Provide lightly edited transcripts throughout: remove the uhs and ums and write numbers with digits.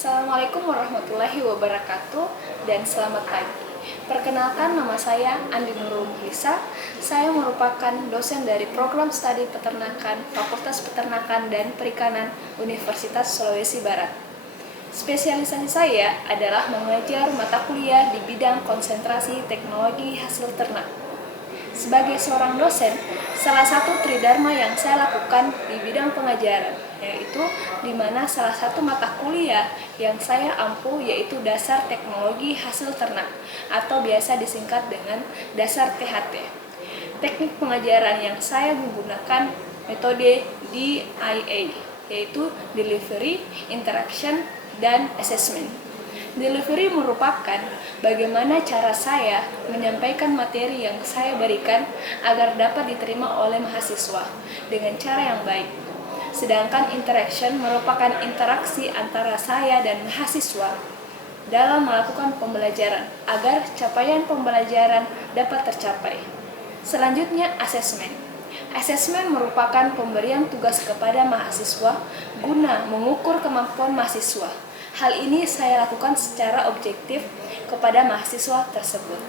Assalamualaikum warahmatullahi wabarakatuh dan selamat pagi. Perkenalkan, nama saya Andi Nurul Muhlisa. Saya merupakan dosen dari program studi peternakan Fakultas Peternakan dan Perikanan Universitas Sulawesi Barat. Spesialisasi saya adalah mengajar mata kuliah di bidang konsentrasi teknologi hasil ternak. Sebagai seorang dosen, salah satu tridharma yang saya lakukan di bidang pengajaran, yaitu di mana salah satu mata kuliah yang saya ampu yaitu dasar teknologi hasil ternak atau biasa disingkat dengan dasar THT. Teknik pengajaran yang saya menggunakan metode DIA, yaitu Delivery, Interaction, dan Assessment. Delivery merupakan bagaimana cara saya menyampaikan materi yang saya berikan agar dapat diterima oleh mahasiswa dengan cara yang baik. Sedangkan interaction merupakan interaksi antara saya dan mahasiswa dalam melakukan pembelajaran agar capaian pembelajaran dapat tercapai. Selanjutnya, assessment. Assessment merupakan pemberian tugas kepada mahasiswa guna mengukur kemampuan mahasiswa. Hal ini saya lakukan secara objektif kepada mahasiswa tersebut.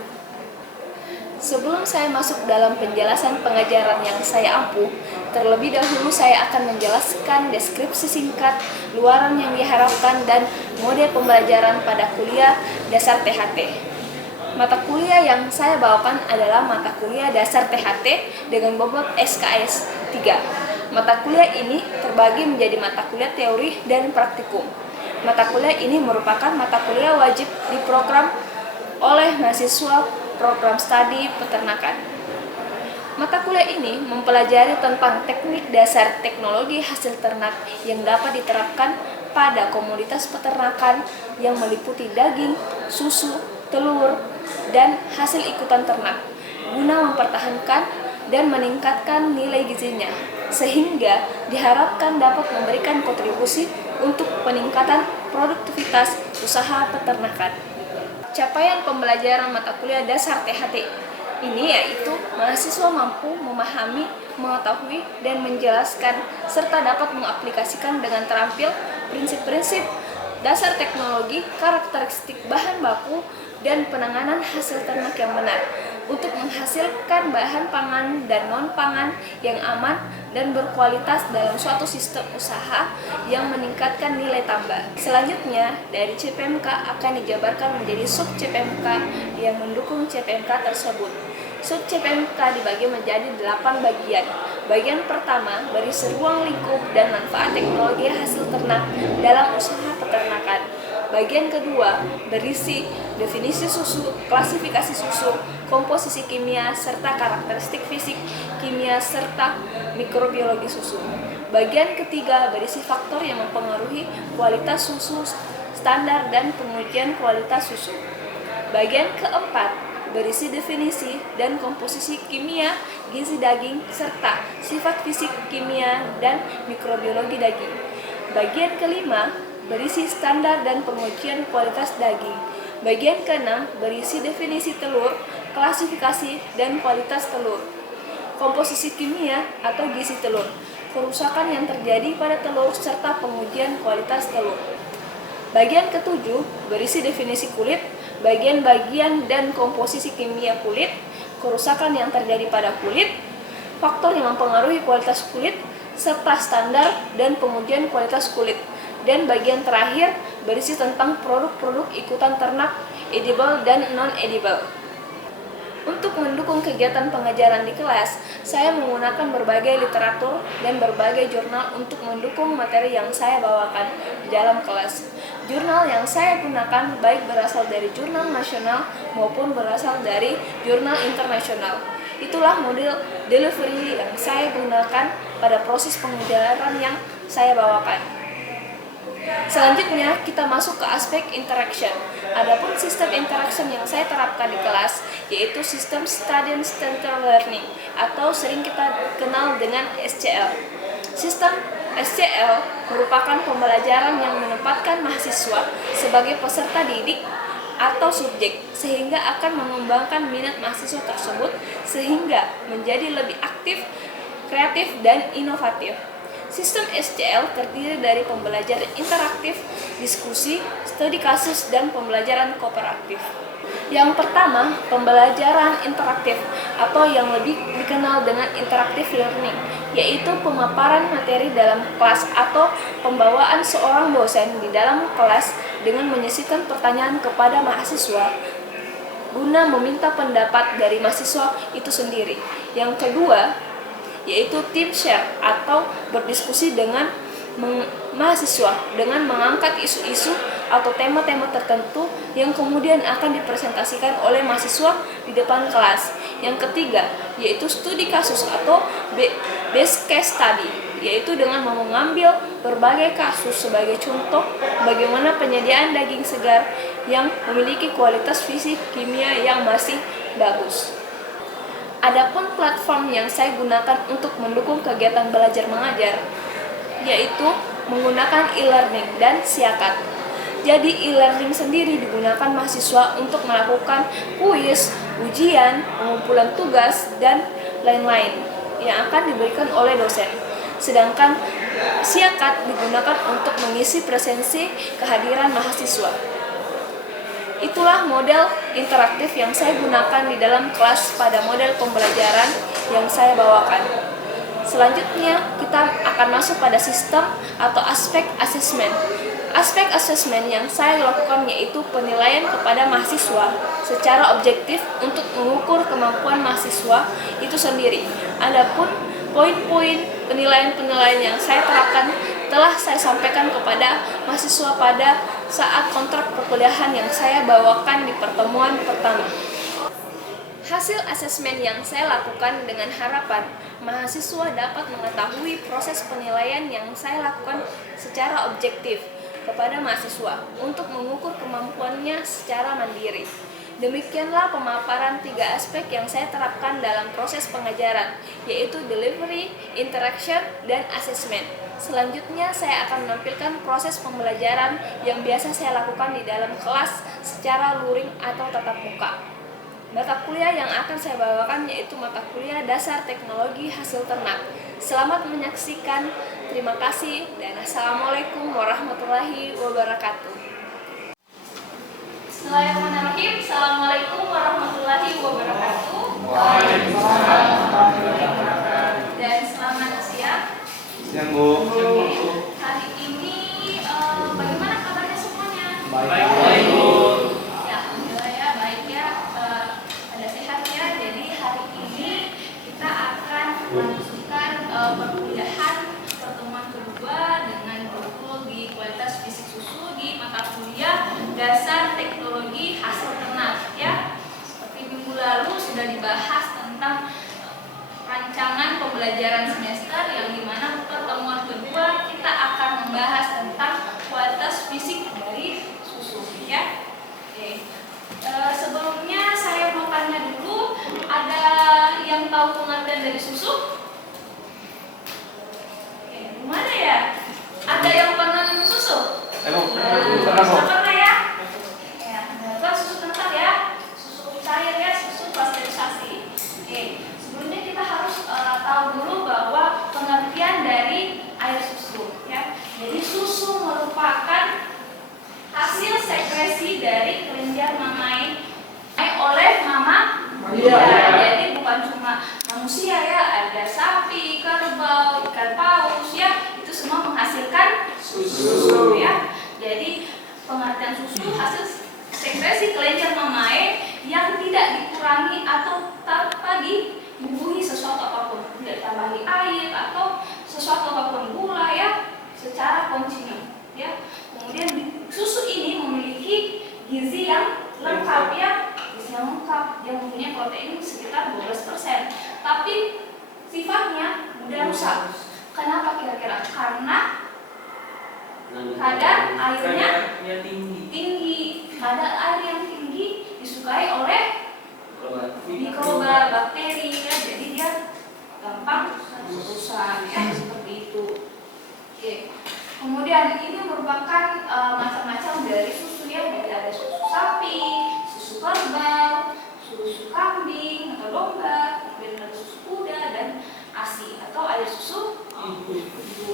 Sebelum saya masuk dalam penjelasan pengajaran yang saya ampu, terlebih dahulu saya akan menjelaskan deskripsi singkat, luaran yang diharapkan, dan mode pembelajaran pada kuliah dasar THT. Mata kuliah yang saya bawakan adalah mata kuliah dasar THT dengan bobot SKS 3. Mata kuliah ini terbagi menjadi mata kuliah teori dan praktikum. Mata kuliah ini merupakan mata kuliah wajib diprogram oleh mahasiswa program studi peternakan. Mata kuliah ini mempelajari tentang teknik dasar teknologi hasil ternak yang dapat diterapkan pada komoditas peternakan yang meliputi daging, susu, telur, dan hasil ikutan ternak guna mempertahankan dan meningkatkan nilai gizinya, sehingga diharapkan dapat memberikan kontribusi untuk peningkatan produktivitas usaha peternakan. Capaian pembelajaran mata kuliah dasar THT ini yaitu mahasiswa mampu memahami, mengetahui, dan menjelaskan serta dapat mengaplikasikan dengan terampil prinsip-prinsip dasar teknologi, karakteristik bahan baku, dan penanganan hasil ternak yang benar untuk menghasilkan bahan pangan dan non-pangan yang aman dan berkualitas dalam suatu sistem usaha yang meningkatkan nilai tambah. Selanjutnya, dari CPMK akan dijabarkan menjadi sub CPMK yang mendukung CPMK tersebut. Sub CPMK dibagi menjadi 8 bagian. Bagian pertama berisi ruang lingkup dan manfaat teknologi hasil ternak dalam usaha peternakan. Bagian kedua berisi definisi susu, klasifikasi susu, komposisi kimia, serta karakteristik fisik, kimia, serta mikrobiologi susu. Bagian ketiga berisi faktor yang mempengaruhi kualitas susu, standar dan pengujian kualitas susu. Bagian keempat berisi definisi dan komposisi kimia, gizi daging, serta sifat fisik, kimia, dan mikrobiologi daging. Bagian kelima berisi standar dan pengujian kualitas daging. Bagian keenam berisi definisi telur, klasifikasi, dan kualitas telur. Komposisi kimia atau gizi telur, kerusakan yang terjadi pada telur, serta pengujian kualitas telur. Bagian ketujuh berisi definisi kulit, bagian-bagian dan komposisi kimia kulit, kerusakan yang terjadi pada kulit, faktor yang mempengaruhi kualitas kulit, serta standar dan pengujian kualitas kulit. Dan bagian terakhir berisi tentang produk-produk ikutan ternak, edible dan non-edible. Untuk mendukung kegiatan pengajaran di kelas, saya menggunakan berbagai literatur dan berbagai jurnal untuk mendukung materi yang saya bawakan di dalam kelas. Jurnal yang saya gunakan baik berasal dari jurnal nasional maupun berasal dari jurnal internasional. Itulah model delivery yang saya gunakan pada proses pengajaran yang saya bawakan. Selanjutnya, kita masuk ke aspek interaction. Adapun sistem interaction yang saya terapkan di kelas yaitu sistem Student Centered Learning atau sering kita kenal dengan SCL. Sistem SCL merupakan pembelajaran yang menempatkan mahasiswa sebagai peserta didik atau subjek sehingga akan mengembangkan minat mahasiswa tersebut sehingga menjadi lebih aktif, kreatif, dan inovatif. Sistem SCL terdiri dari pembelajaran interaktif, diskusi, studi kasus, dan pembelajaran kooperatif. Yang pertama, pembelajaran interaktif atau yang lebih dikenal dengan interactive learning, yaitu pemaparan materi dalam kelas atau pembawaan seorang dosen di dalam kelas dengan menyisipkan pertanyaan kepada mahasiswa guna meminta pendapat dari mahasiswa itu sendiri. Yang kedua, yaitu team share atau berdiskusi dengan mahasiswa dengan mengangkat isu-isu atau tema-tema tertentu yang kemudian akan dipresentasikan oleh mahasiswa di depan kelas. Yang ketiga, yaitu studi kasus atau base case study, yaitu dengan mengambil berbagai kasus sebagai contoh bagaimana penyediaan daging segar yang memiliki kualitas fisik kimia yang masih bagus. Adapun platform yang saya gunakan untuk mendukung kegiatan belajar mengajar yaitu menggunakan e-learning dan Siakat. Jadi e-learning sendiri digunakan mahasiswa untuk melakukan kuis, ujian, pengumpulan tugas, dan lain-lain yang akan diberikan oleh dosen. Sedangkan Siakat digunakan untuk mengisi presensi kehadiran mahasiswa. Itulah model interaktif yang saya gunakan di dalam kelas pada model pembelajaran yang saya bawakan. Selanjutnya, kita akan masuk pada sistem atau aspek asesmen. Aspek asesmen yang saya lakukan yaitu penilaian kepada mahasiswa secara objektif untuk mengukur kemampuan mahasiswa itu sendiri. Adapun poin-poin penilaian-penilaian yang saya terapkan telah saya sampaikan kepada mahasiswa pada saat kontrak perkuliahan yang saya bawakan di pertemuan pertama. Hasil asesmen yang saya lakukan dengan harapan mahasiswa dapat mengetahui proses penilaian yang saya lakukan secara objektif kepada mahasiswa untuk mengukur kemampuannya secara mandiri. Demikianlah pemaparan 3 aspek yang saya terapkan dalam proses pengajaran, yaitu delivery, interaction, dan assessment. Selanjutnya saya akan menampilkan proses pembelajaran yang biasa saya lakukan di dalam kelas secara luring atau tatap muka. Mata kuliah yang akan saya bawakan yaitu mata kuliah dasar teknologi hasil ternak. Selamat menyaksikan, terima kasih, dan assalamualaikum warahmatullahi wabarakatuh. Bismillahirrahmanirrahim. Assalamualaikum warahmatullahi wabarakatuh. Waalaikumsalam warahmatullahi wabarakatuh. Dan selamat siang. Siang, Bu. Hari ini bagaimana kabarnya semuanya? Baik, Bu. Ya, alhamdulillah ya, baik ya. Pada sehat ya. Jadi hari ini kita akan melanjutkan perkuliahan pertemuan kedua dengan kurikulum di kualitas fisik susu di mata kuliah dasar teknologi hasil ternak ya. Seperti minggu lalu sudah dibahas tentang rancangan pembelajaran semester yang dimana pertemuan kedua kita akan membahas tentang kualitas fisik dari susu ya. Oke. Sebelumnya saya mau tanya dulu, ada yang tahu pengertian dari susu? Oke, gimana ya? Ada yang pernah minum susu? Pernah ya? Ya, berarti susu kental ya, susu cair ya, susu pasteurisasi. Oke, sebelumnya kita harus tahu dulu bahwa pengertian dari air susu ya. Jadi susu merupakan hasil sekresi dari kelenjar mamae oleh mama manusia. Jadi bukan cuma manusia ya, ada sapi, kerbau, ikan paus ya, itu semua menghasilkan susu ya. Jadi pengertian susu hasil sekresi kelenjar mamae yang tidak dikurangi atau tanpa dibubuhi sesuatu apapun, tidak ditambahi air atau sesuatu apapun, gula ya, secara kontinu ya. Kemudian susu ini memiliki gizi yang lengkap ya, gizi yang lengkap, yang mempunyai protein sekitar 12%. Tapi sifatnya mudah rusak. Kenapa kira-kira? Karena kadar airnya tinggi. Kadar air yang tinggi disukai oleh mikroba, bakteri ya, jadi dia gampang rusak ya, seperti itu. Oke. Kemudian ini merupakan macam-macam dari susu ya, jadi ada susu sapi, susu kerbau, susu kambing atau domba, kemudian ada susu kuda dan ASI atau air susu ibu.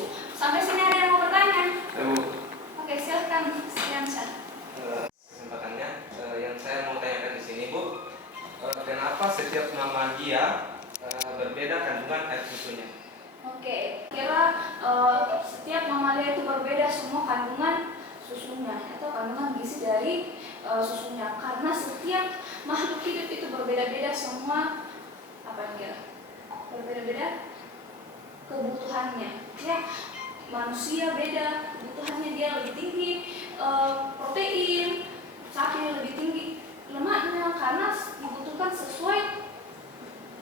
kandungan air susunya? Oke, setiap mamalia itu berbeda semua kandungan susunya atau kandungan gizi dari susunya, karena setiap makhluk hidup itu berbeda-beda semua berbeda-beda kebutuhannya. Ya, manusia beda kebutuhannya, dia lebih tinggi protein, sapi lebih tinggi lemaknya karena dibutuhkan sesuai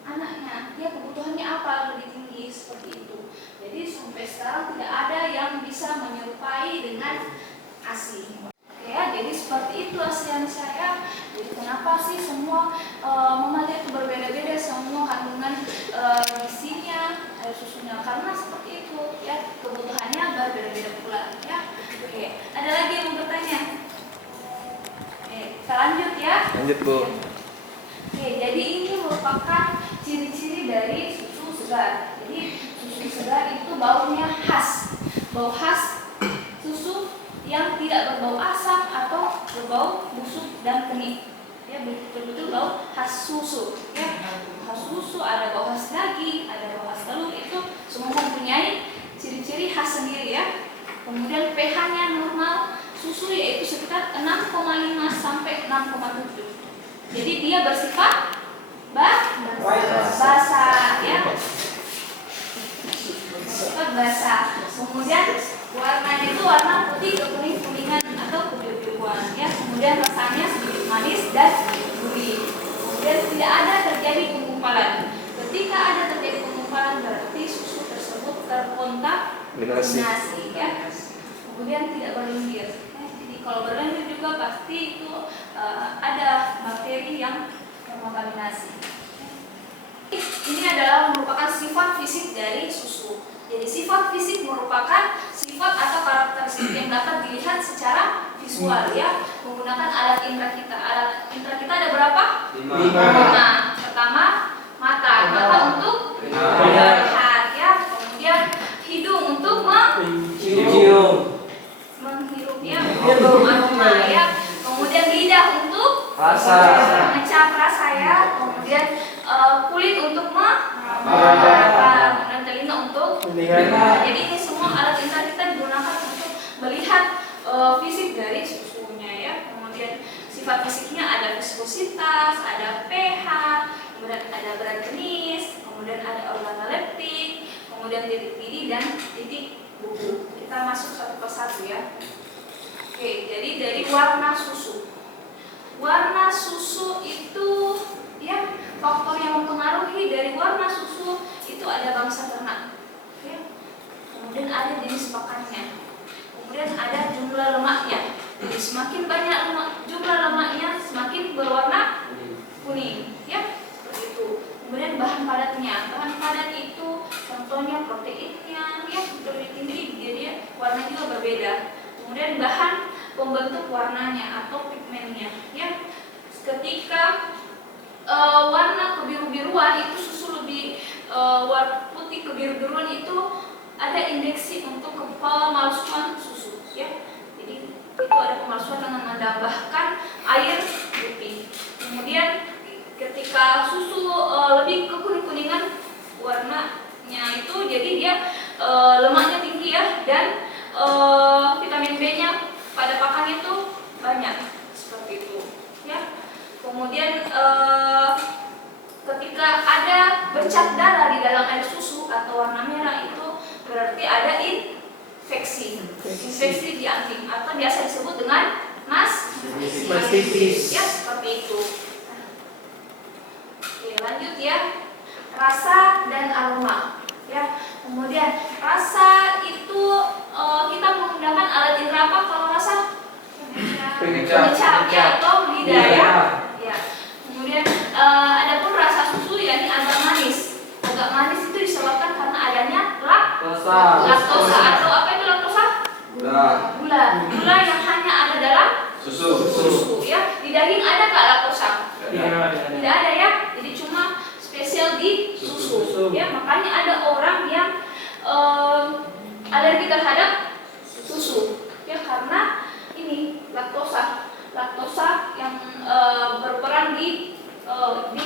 anaknya, dia kebutuhannya apa lebih tinggi seperti itu. Jadi sampai sekarang tidak ada yang bisa menyerupai dengan ASI. Oke ya, jadi seperti itu ASEAN saya. Jadi kenapa sih semua mamalia itu berbeda-beda semua kandungan gizinya, air susunya, karena seperti itu ya, kebutuhannya berbeda-beda pula ya. Oke, ada lagi yang mau bertanya? Oke, kita lanjut ya. Lanjut, Bu. Oke, jadi ini merupakan ciri-ciri dari susu segar. Jadi susu segar itu baunya khas, bau khas susu yang tidak berbau asam atau berbau busuk dan kening. Ya, betul-betul bau khas susu. Ya, khas susu, ada bau khas daging, ada bau khas telur, itu semua mempunyai ciri-ciri khas sendiri ya. Kemudian pH-nya normal susu yaitu sekitar 6,5 sampai 6,7. Jadi dia bersifat basah ya. Bersifat basah. Kemudian warnanya itu warna putih kekuning-kuningan atau kebiru-biruan ya. Kemudian rasanya sedikit manis dan gurih. Kemudian tidak ada terjadi penggumpalan. Ketika ada terjadi penggumpalan berarti susu tersebut terkontaminasi ya. Kemudian tidak berlendir. Jadi kalau berlendir juga pasti itu ada bakteri yang terkontaminasi. Ini adalah merupakan sifat fisik dari susu. Jadi sifat fisik merupakan sifat atau karakteristik yang dapat dilihat secara visual ya, menggunakan alat indera kita. Alat indera kita ada berapa? 5. Pertama mata untuk melihat ya, kemudian hidung untuk menghirup ya, aroma ya, kemudian lidah untuk mengecap rasa ya, kemudian kulit untuk meraba, kemudian telinga untuk mendengar. Jadi ini semua alat indera kita digunakan untuk melihat fisik dari susunya ya. Kemudian sifat fisiknya ada viskositas, ada pH, kemudian ada berat jenis, kemudian ada organoleptik, kemudian titik didih dan titik bubu. Kita masuk satu persatu ya. Oke, jadi dari warna susu. Warna susu itu ya, faktor yang mempengaruhi dari warna susu itu ada bangsa ternak ya. Kemudian ada jenis pakannya. Kemudian ada jumlah lemaknya. Jadi semakin banyak jumlah lemaknya semakin berwarna kuning ya, seperti itu. Kemudian bahan padatnya. Bahan padat itu contohnya proteinnya ya, lebih tinggi, jadi warna juga berbeda. Kemudian bahan pembentuk warnanya atau pigmennya ya. Ketika warna kebiru-biruan itu susu lebih warna putih kebiru-biruan itu ada indeksi untuk pemalsuan susu ya. Jadi itu ada pemalsuan dengan menambahkan air putih. Kemudian ketika susu lebih kekuning-kuningan warnanya itu, jadi dia lemaknya tinggi ya, dan vitamin B-nya pada pakan itu banyak seperti itu ya. Kemudian ketika ada bercak darah di dalam air susu atau warna merah itu berarti ada infeksi di anting atau biasa disebut dengan mastitis ya, seperti itu. Oke, lanjut ya. Rasa dan aroma ya. Kemudian rasa itu kita menggunakan alat indera apa kalau rasa? Pengecap ya, atau lidah ya. Ya. Kemudian adapun rasa susu ya, ini agak manis. Agak manis itu disebabkan karena adanya laktosa atau apa itu laktosa? Gula yang hanya ada dalam susu ya. Di daging ada nggak laktosa? Tidak ada ya. Jadi cuma spesial di susu ya. Makanya ada orang yang alergi terhadap susu ya, karena ini laktosa yang berperan di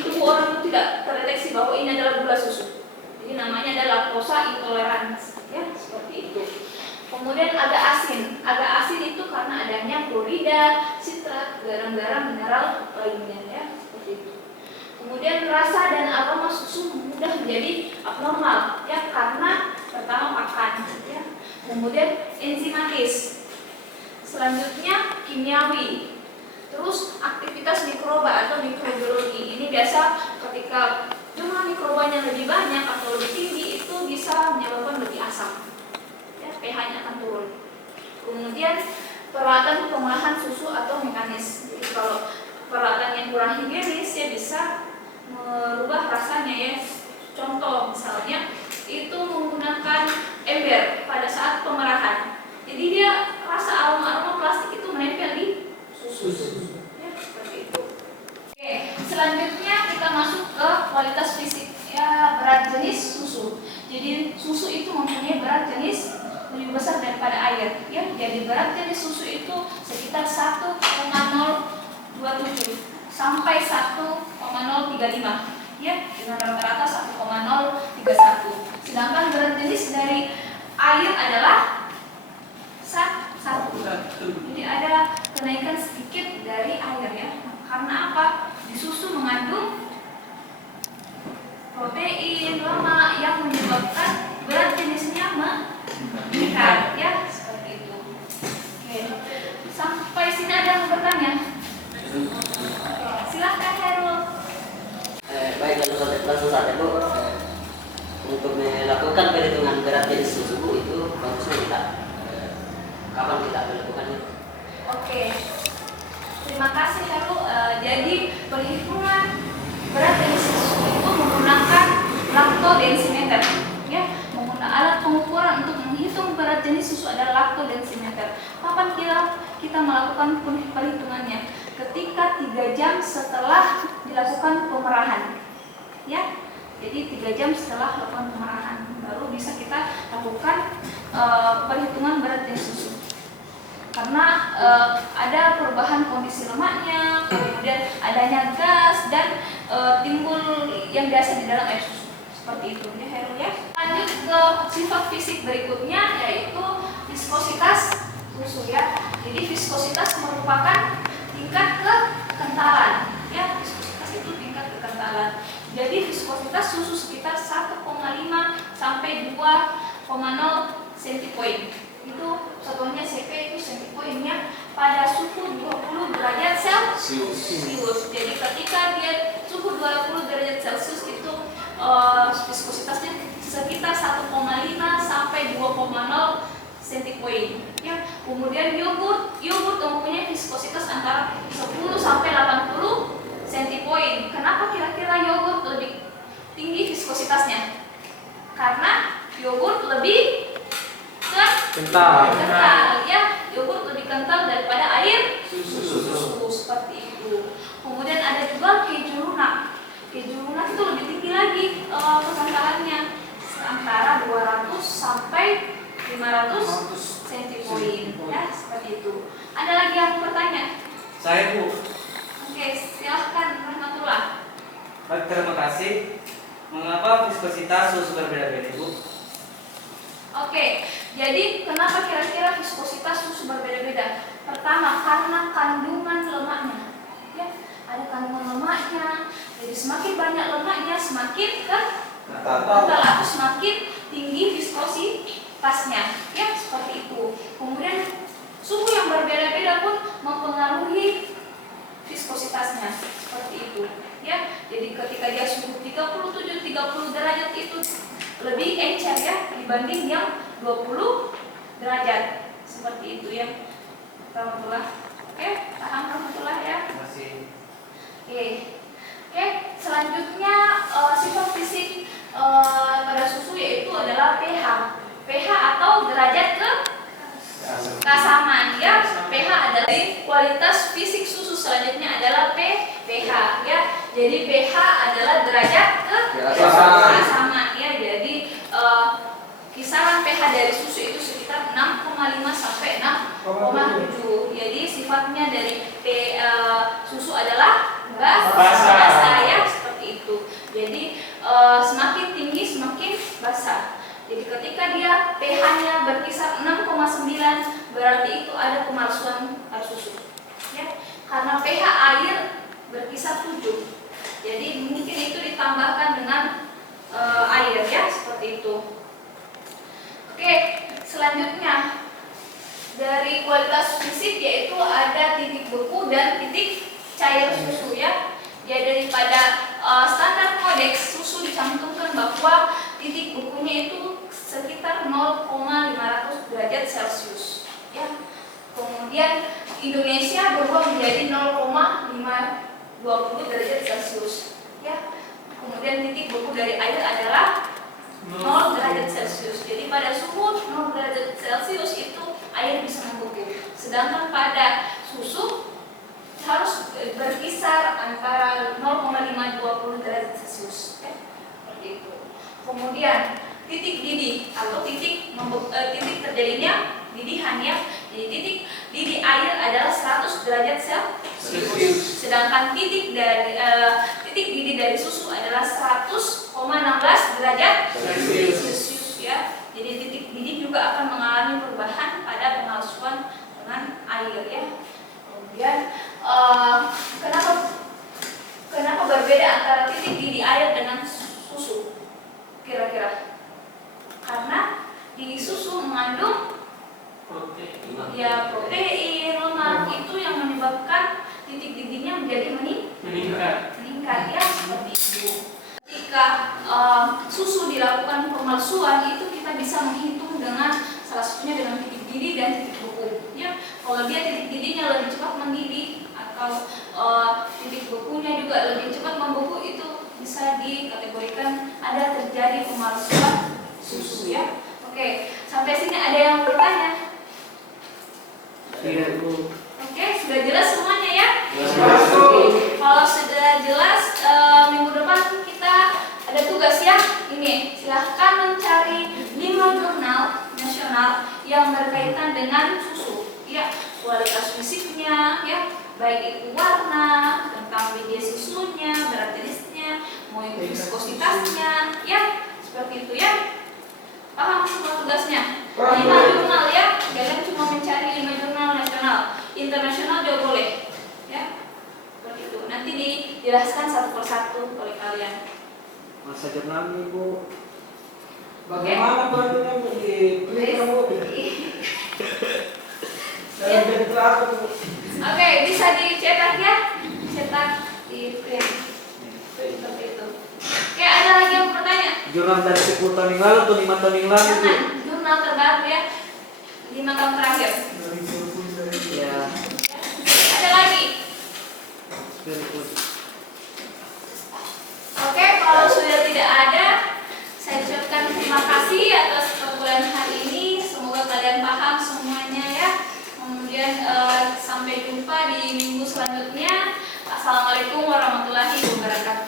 tubuh orang itu tidak terdeteksi bahwa ini adalah gula susu. Jadi laktosa intoleran, ya seperti itu. Kemudian agak asin itu karena adanya klorida, sitrat, garam-garam mineral lainnya, ya seperti itu. Kemudian rasa dan aroma susu mudah menjadi abnormal, ya karena pertama pakan, ya. Kemudian enzimatis, selanjutnya kimiawi, terus aktivitas mikroba atau mikrobiologi. Ini biasa ketika jumlah mikrobanya lebih banyak atau lebih tinggi itu bisa menyebabkan lebih asam, ya, pH-nya akan turun. Kemudian peralatan pengolahan susu atau mekanis. Jadi kalau peralatan yang kurang higienis ya bisa merubah rasanya, ya. Contoh misalnya itu menggunakan ember pada saat pemerahan. Jadi dia rasa aroma plastik itu menempel di susu. Ya, seperti itu. Oke, selanjutnya kita masuk ke kualitas fisik, ya, berat jenis susu. Jadi susu itu mempunyai berat jenis lebih besar daripada air, ya. Jadi berat jenis susu itu sekitar 1,027 sampai 1,035, ya, dengan rata-rata 1,031. Sedangkan berat jenis dari air adalah 1. Jadi ada kenaikan sedikit dari air, ya. Karena apa? Di susu mengandung protein, lemak yang menyebabkan berat jenisnya meningkat, ya, seperti itu. Oke. Sampai sini ada yang mau bertanya? Silahkan Herul. Baik, langsung saja Bu. Untuk melakukan perhitungan berat jenis susu itu bagusnya kita kapan kita melakukannya? Oke. Terima kasih Herul. Jadi perhitungan berat jenis susu itu menggunakan laktodensimeter, ya. Menggunakan alat pengukuran untuk menghitung berat jenis susu adalah laktodensimeter. Kapan kita melakukan perhitungannya? Ketika 3 jam setelah dilakukan pemerahan, ya. Jadi 3 jam setelah dilakukan pemerahan baru bisa kita lakukan perhitungan berat jenis susu. Karena ada perubahan kondisi lemaknya, kemudian adanya gas dan timbul yang biasa di dalam air susu. Seperti itu, ya Herul, ya. Lanjut ke sifat fisik berikutnya, yaitu viskositas susu, ya. Jadi viskositas merupakan tingkat kekentalan, ya. Viskositas itu tingkat kekentalan. Jadi viskositas susu sekitar 1,5 sampai 2,0 centipoin. Itu satuannya cp, itu centipoinnya pada suhu 20 derajat Celcius. Jadi ketika dia suhu 20 derajat Celcius itu viskositasnya sekitar 1,5 sampai 2,0 centipoin, ya. Kemudian yogurt mempunyai viskositas antara 10 sampai 80 centipoin. Kenapa kira-kira yogurt lebih tinggi viskositasnya? Karena yogurt lebih kental, ya. Yogurt lebih kental daripada air susu, seperti itu. Kemudian ada juga keju lunak. Keju lunak itu lebih tinggi lagi kekentalannya, antara 200 sampai 500 centipoin, ya, seperti itu. Ada lagi yang mau bertanya? Saya Bu. Oke, silahkan Rahmatullah. Baik, terima kasih. Mengapa viskositas susu berbeda-beda Bu? Oke, jadi kenapa kira-kira viskositas susu berbeda-beda? Pertama, karena kandungan lemaknya, ya. Ada kandungan lemaknya. Jadi semakin banyak lemaknya, semakin kental atau semakin tinggi viskositasnya, ya, seperti itu. Kemudian suhu yang berbeda-beda pun mempengaruhi viskositasnya, seperti itu, ya. Jadi ketika dia suhu 37-30 derajat itu lebih encer, ya, dibanding yang 20 derajat, seperti itu, ya. Rahmatullah. Oke, paham Rahmatullah, ya. Terima kasih. Oke, selanjutnya sifat fisik pada susu yaitu adalah pH atau derajat keasaman, ya. pH adalah kualitas fisik susu. Selanjutnya adalah pH, ya. Jadi pH adalah derajat keasaman, ya. Jadi kisaran pH dari susu itu sekitar 6,5 sampai 6,7. Jadi sifatnya dari susu adalah basah, ya, seperti itu. Jadi semakin tinggi semakin basah. Jadi ketika dia pH-nya berkisar 6,9 berarti itu ada pemalsuan air susu. Ya, karena pH air berkisar 7. Jadi mungkin itu ditambahkan dengan air ya, seperti itu. Oke, selanjutnya dari kualitas fisik yaitu ada titik beku dan titik cair susu ya. Jadi daripada standar kodeks susu dicantumkan bahwa titik bekunya itu sekitar 0,500 derajat Celcius ya. Kemudian Indonesia berubah menjadi 0,520 derajat Celcius ya. Kemudian titik beku dari air adalah 0 derajat Celcius. Jadi pada suhu 0 derajat Celcius itu air bisa membeku. Sedangkan pada susu harus berkisar antara 0,520 derajat Celcius. Seperti itu. Kemudian titik didih atau titik terjadinya didihan ya. Jadi titik didih air adalah 100 derajat Celcius. Sedangkan titik didih dari susu adalah 100,16 derajat Celcius ya. Jadi titik didih juga akan mengalami perubahan pada pemalsuan dengan air ya. Kemudian kenapa berbeda antara titik didih air dengan susu? Kira-kira? Karena di susu mengandung protein, lemak itu yang menyebabkan titik didihnya menjadi meningkat ya, seperti itu. Ketika susu dilakukan pemalsuan itu kita bisa menghitung dengan salah satunya dengan titik didih dan titik beku ya. Kalau dia titik didihnya lebih cepat mendidih atau titik bekunya juga lebih cepat membeku, itu bisa dikategorikan ada terjadi pemalsuan susu ya. Oke, sampai sini ada yang bertanya? Oke, sudah jelas semuanya ya? Kalau sudah jelas, minggu depan kita ada tugas ya. Ini, silahkan mencari 5 jurnal nasional yang berkaitan dengan susu. Ya, kualitas fisiknya, ya, baik itu warna, tentang biji susunya, berat jenisnya, mau itu viskositasnya, ya, seperti itu ya. Paham semua tugasnya? 5 jurnal ya, jangan cuma mencari 5 jurnal nasional, internasional juga boleh, ya. Seperti itu. Nanti dijelaskan satu persatu oleh kalian. Masa jurnal nih Bu. Bagaimana bantunya Bu di Bu? Saya jadi pelaku Bu. Oke, bisa dicetak ya, cetak di print. Seperti itu. Oke, ada lagi yang bertanya? Jurnal dari 10 tahun yang lalu atau 5 tahun yang lalu Bu? Jangan, jurnal terbaru ya, 5 tahun terakhir. Ya. Ada lagi? Oke, kalau sudah tidak ada, saya ucapkan terima kasih atas perkuliahan hari ini. Semoga kalian paham semuanya ya. Kemudian sampai jumpa di minggu selanjutnya. Assalamualaikum warahmatullahi wabarakatuh.